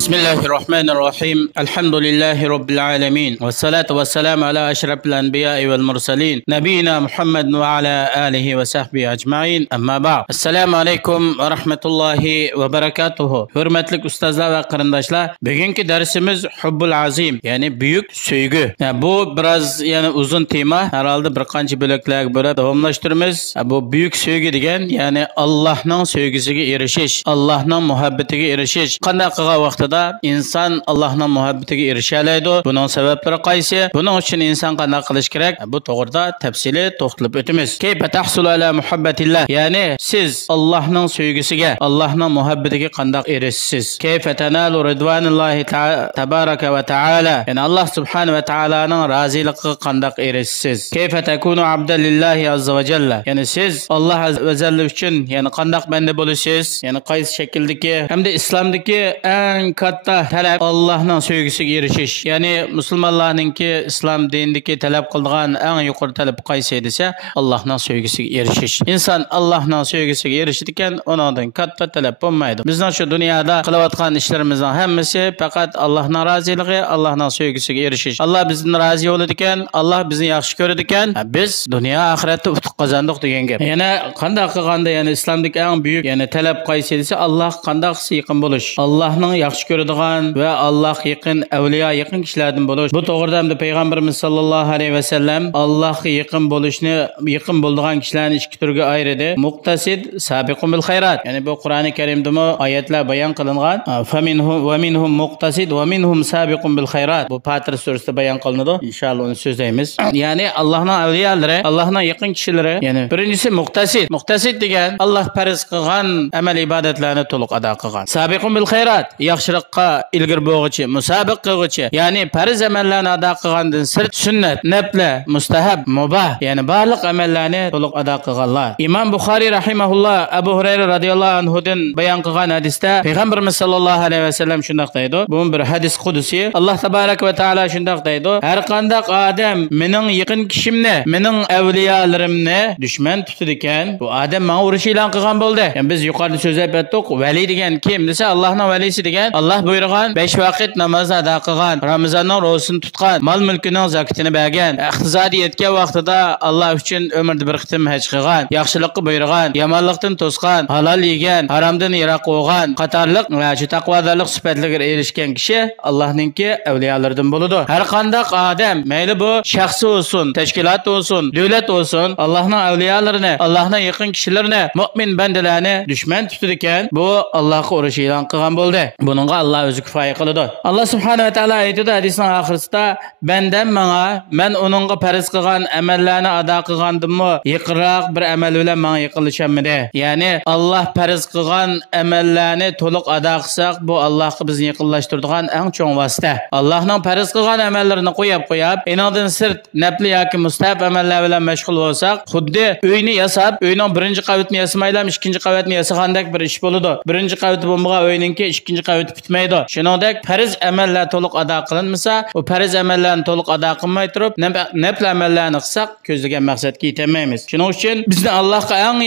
بسم الله الرحمن الرحيم الحمد لله رب العالمين والصلاة والسلام على أشرف الأنبياء والمرسلين نبينا محمد وعلى آله وصحبه أجمعين أما بعد السلام عليكم ورحمة الله وبركاته hürmetlik ustazlar ve qarindoshlar bugünkü dersimiz Hubbul Azim yani büyük söygü bu biraz yani uzun tema herhalde bir qancha bölüklerga bo'lib davomlashtiramiz bu büyük söygü degan yani Allah'ның söygüsüge erishish Allah'ның muhabbetiga erishish qanday qilgan vaqtida inson Allohning muhabbatiga erisha oladi. Buning sabablari qaysi? Buning uchun inson qanday qilish kerak? Bu to'g'rida tafsili to'xtalib o'tamiz. Kayfa tahsulu ala muhabbatillah? Ya'ni siz Allohning sevgisiga, Allohning muhabbatiga qanday erishsiz? Kayfa tanalu ridvanillahi tabaraka va taala? Ya'ni Alloh subhanahu va taolaning roziligiga qanday erishsiz? Kayfa takunu abdan lillahi azza va jalla? Ya'ni siz Alloh azza va jalla uchun yani qanday banda bo'lasiz? Ya'ni qaysi shakldagi hamda islomdagi eng katta talab Allohning sevgisiga erishish. Ya'ni musulmonlarningki islom dinidagi talab qilgan eng yuqori talab qaysi desa Allohning sevgisiga erishish. Inson Allohning sevgisiga erishdi ekan, undan katta talab bo'lmaydi. Bizning shu dunyoda qilayotgan ishlarimizning hammasi faqat Allohning roziligi, Allohning sevgisiga erishish. Alloh bizdan rozi bo'ladi ekan, Alloh bizni yaxshi ko'radi ekan, biz dunyo oxiratda utuq qozondik degan gap. Yana qanday qilganda yani islomdagi eng buyuk yani talab qaysi desa Alloh qanday yaqin bo'lish. Allohning yaxshi ko'radigan va Alloh yaqin avliyo yaqin kishilardan bo'lish. Bu to'g'rida ham payg'ambarimiz sollallohu alayhi vasallam Allohga yaqin bo'lishni, yaqin bo'ladigan kishilarni ikki turga ayirdi. Muqtasid, sabiqun bil xayrat. Ya'ni bu Qur'oni Karimda oyatlar bayon qilingan. Faminhum va minhum muqtasid va minhum sabiqun bil xayrat. Bu Fatir surasida bayon qilinadi. Inshaalloh uni so'zlaymiz. Ya'ni Allohning avliyolari, Allohning yaqin kishilari, ya'ni birinchisi muqtasid. Muqtasid degan Alloh farz qilgan amal ibodatlarni to'liq ado qilgan. Sabiqun bil xayrat, yaxshilikqa ilgir bo'lg'ichi, musobiq qilg'ichi, ya'ni farz amallarni ado qilgandan sirt sunnat, nafla, mustahab, mubah, ya'ni barliq amallarni to'liq ado qilganlar. Imom Buxoriy rahimahulloh Abu Hurayra radhiyallohu anhudan bayon qilgan hadisda payg'ambarimiz sollallohu alayhi vasallam shunday deydi. Bu bir hadis qudusi. Alloh tabarak va taolo shunday deydi. Har qanday odam mening yaqin kishimni, mening avliyolarimni dushman tutadi ekan, bu odam menga urush e'lon qilgan bo'ldi. Yani biz yuqorida so'zlab o'tdik. Vali degan kim desa Allohning valisi degan Allah buyurgan 5 vaqt namozni ado qilgan, Ramazonning ro'zasini tutgan, mol mulkining zakatini bergan, iqtisodiy yetgan vaqtida Alloh uchun umrda bir qitim haj qilgan, yaxshilikni buyurgan, yomonlikdan to'sgan, halol yegan, haromdan yiroq bo'lgan, qatorliq va shu taqvodorlik sifatlarga erishgan kishi Allohningki avliyolaridan bo'ladi. Har qanday odam, mayli bu shaxsi bo'lsin, tashkilot bo'lsin, davlat bo'lsin, Allohning avliyolarini, Allohning yaqin kishilarini, mu'min bandalarni dushman tutadi ekan, bu Allohga urush e'lon qilgan bo'ldi. Buningga Alloh o'zi kifoya qiladi. Alloh subhanahu va taolo aytadi hadisning oxirisida, bandam menga, men uningga farz qilgan amallarni ado qilgandimmi, yaqinroq bir amal bilan menga yaqinlashamidi. Ya'ni Alloh farz qilgan amallarni to'liq ado qilsak, bu Allohga bizni yaqinlashtiradigan eng chong vosita. Allohning farz qilgan amallarini qo'yib, inodan sirt nafli yoki mustahab amallar bilan mashg'ul bo'lsak, xuddi uyni yasab, uyning birinchi qavatini yasamaylam, ikkinchi qavatini yasagandek bir ish bo'ladi. Birinchi qavat bo'lmagan uyninki ikkinchi qavat bitmaydi. Shuningdek farz amallar to'liq ado qilinmasa, u farz amallarni to'liq ado qilmay turib, nafl amallarni qilsak, ko'zlagan maqsadga yetolmaymiz. Shuning uchun bizni Allohga eng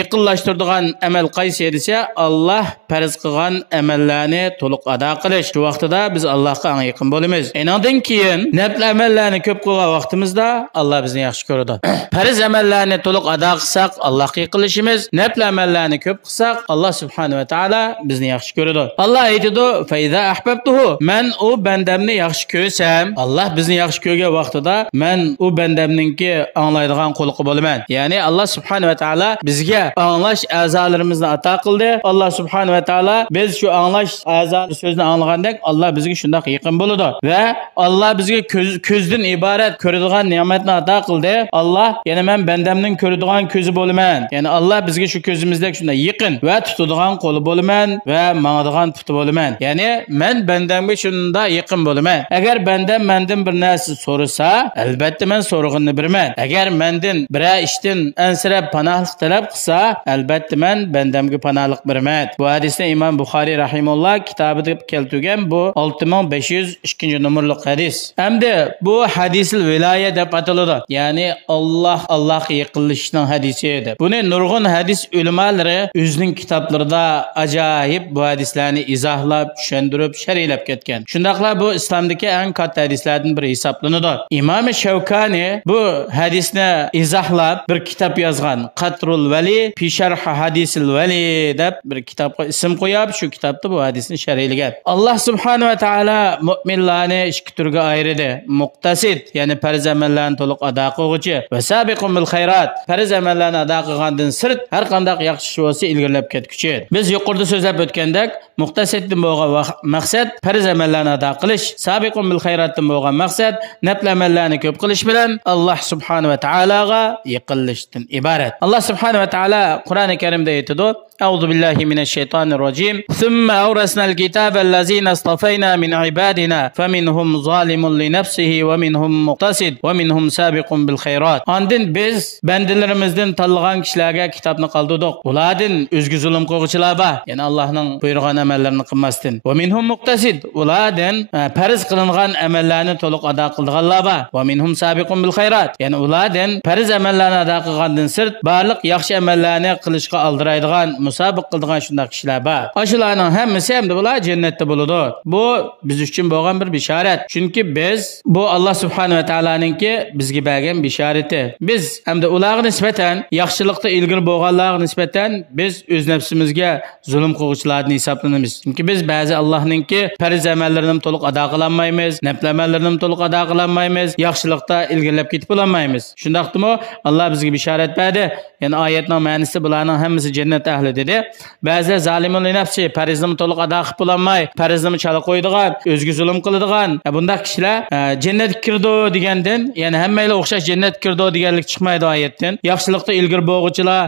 yaqinlashtiradigan amal qaysi desa, Alloh farz qilgan amallarni to'liq ado qilish. Shu vaqtida biz Allohga eng yaqin bo'lamiz. Undan keyin nafl amallarni ko'p qilgan vaqtimizda Alloh bizni yaxshi ko'radi. Farz amallarni to'liq ado qilsak, Allohga yaqinlashimiz. Nafl amallarni ko'p qilsak, Alloh subhanahu va taolo bizni yaxshi ko'radi. Alloh aytadi: "Fa iza ahbabtuhu", men u bandamni yaxshi ko'rsam, Alloh bizni yaxshi ko'rgan vaqtida men u bandamningki anglaydigan quliqi bo'laman. Ya'ni Alloh subhanahu va taolo bizga anglash a'zolarimizni ato qildi. Alloh subhanahu va taolo biz shu anglash a'zolari so'zni anglagandek, Alloh bizga shunday yaqin bo'ladi va Alloh bizga ko'zdan iborat ko'radigan ne'matni ato qildi. Alloh yana men bandamning ko'radigan ko'zi bo'laman. Ya'ni Alloh bizga shu ko'zimizdek shunday yaqin va tutadigan qo'li bo'laman va mangadigan puti bo'laman. beraman. Ya'ni men bandamga shunda yaqin bo'laman. Agar bandam mendan bir narsa so'rasa, albatta men so'rag'inni beraman. Agar mendan biror ishdan ansirab panohlik talab qilsa, albatta men bandamga panohlik beraman. Bu hadisni Imom Buxoriy rahimahulloh kitobida keltirgan, bu 6502 nomerli hadis. Hamda bu hadisil viloya deb ataladi. Ya'ni Allohga yaqinlashishning hadisi edi. Buni nurg'un hadis ulamolari o'zining kitoblarida ajoyib bu hadislarni izohlab, tushuntirib, sharhlab ketgan. Shundaqla bu islomdagi eng katta hadislardan biri hisoblanadi. Imom Shavkani bu hadisni izohlab bir kitob yozgan. Qatrul Vali fi sharh hadisil Vali deb bir kitobga ism qo'yib, shu kitobda bu hadisni sharhlagan. Alloh subhanahu va taolo mu'minlarni ikki turga ayirdi. Muqtasid, ya'ni farz amallarni to'liq ado qiluvchi va sabiqun bil xayrat, farz amallarni ado qilgandan sirt har qanday yaxshi ish bo'lsa ilgirlab ketguchi. Biz yuqorida so'zlab o'tgandek, muqtasiddan bo'lgan maqsad farz amallarni ado qilish, sabiqun bil xayratdan bo'lgan maqsad nafl amallarni ko'p qilish bilan Alloh subhanahu va taologa yaqinlashishdan iborat. Alloh subhanahu va taolo Qur'oni Karimda aytadi: أعوذ بالله من الشيطان الرجيم ثم أورثنا الكتاب الذين اصطفينا من عبادنا فمنهم ظالم لنفسه ومنهم مقتصد ومنهم سابق بالخيرات. Andın biz bendilerimizden tanılan kişilerge kitabını kaldırdık. Uladın özgü zulüm kılgıçılar var. Yani Allah'ın buyurgan emellerini kılmasın. ومنهم مقتصد. Uladın periz kılınan emellerini toluk ada kıldığanlar var. ومنهم سابق بالخيرات. Yani uladın periz emellerini ada kılgandan sırt barlık yaxşı emellerini kılışka aldıraydıgan musabiq qildigan shunday kishilar bor. Shularning hammasi ham bular jannatda bo'ladi. Bu biz uchun bo'lgan bir bishorat. Chunki biz bu Alloh subhanahu va taoloninki bizga bergan bishorati. Biz hamda ularga nisbatan yaxshilikda ilgari bo'lganlarga nisbatan biz o'z nafsimizga zulm qiluvchilarni hisoblanamiz. Chunki biz ba'zi Allohninki farz amallarini to'liq ado qila olmaymiz, nafl amallarini to'liq ado qila olmaymiz, yaxshilikda ilgarilab ketib olmaymiz. Shundaqdimi Alloh bizga bishorat berdi. Yani oyatning ma'nosi bularning hammasi jannat ahli dedi. Ba'zilar zalimun li nafsi, farzini to'liq ado qilib bo'lmay, farzini chala qo'ydigan, o'zga zulm qiladigan, bunday kishilar jannatga kirdi degandan, ya'ni hammalar o'xshash jannatga kirdi deganlik chiqmaydi oyatdan. Yaxshilikda ilgari bo'lg'uchilar,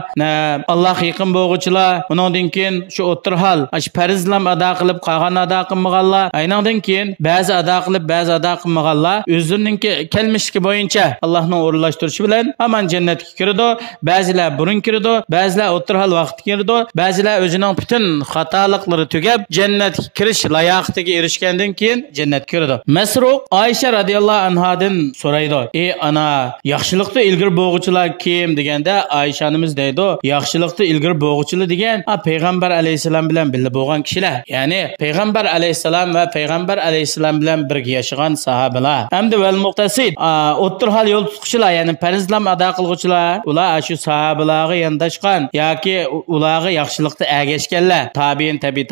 Allohga yaqin bo'lg'uchilar, undan keyin shu o'tir hol, shu farzlarni ado qilib, qolgan ado qilmaganlar, aynandan keyin ba'zi ado qilib, ba'zi ado qilmaganlar o'zlarininki kelmishligi bo'yicha Allohning o'rinlashtirishi bilan hamon jannatga kirdi. Ba'zilar burun kirdi, ba'zilar o'tir hol vaqtda kirdi, ba'zilar o'zining butun xatoliklari tugab jannatga kirish layoqatiga erishgandan keyin jannatga kirdi. Masruq Oysha radhiyallohu anhadan so'raydi: "Ey ana, yaxshilikda ilgari bo'lg'uchilar kim?" deganda Oysha onamiz deydi: "Yaxshilikda ilgari bo'lg'uchilar degan payg'ambar alayhisalom bilan birga bo'lgan kishilar." Ya'ni payg'ambar alayhisalom va payg'ambar alayhisalom bilan birga yashagan sahobalar. Hamda val muqtasid, o'tir hol yo'l tutquchilar, ya'ni farzlarni ado qiluvchilar, ular shu sahobalarga yondashgan yoki ularga yaxshilikda ergashganlar,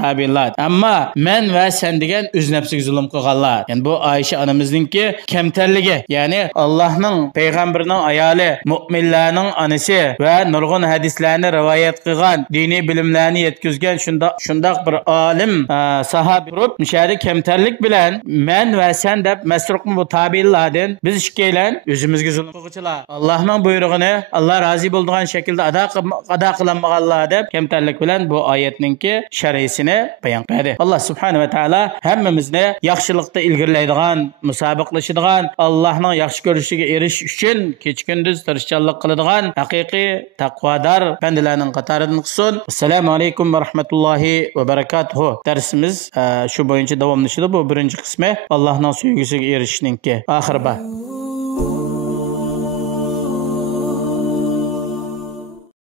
tabiinlar. Ammo men va sen degan o'z nafsiga zulm qilganlar. Ya'ni bu Oysha onamizningki kamtarligi, ya'ni Allohning payg'ambarining ayoli, mu'minlarning onasi va nurg'un hadislarni rivoyat qilgan, diniy bilimlarni yetkazgan shundoq bir olim sahoba turib, mishari kamtarlik bilan men va sen deb masruqni bu tabiinlardan biz ikkilan o'zimizga zulm qiluvchilar, Allohning buyrug'ini Alloh rozi bo'lgan shaklda ado qilinmaganlar deb kamtarlik bilan bu oyatninki sharhisini bayon qildi. Alloh subhanahu va taolo hammamizni yaxshilikda ilgarilaydigan, musobiqlashadigan, Allohning yaxshi ko'rishiga erishish uchun kecha-kunduz tirishchanlik qiladigan haqiqiy taqvodor bandalarning qatoridan qilsin. Assalomu alaykum va rahmatullohi va barakatuh. Darsimiz shu bo'yicha davomlashadi. Bu birinchi qismi Allohning sevgisiga erishishninki. Oxiri bor.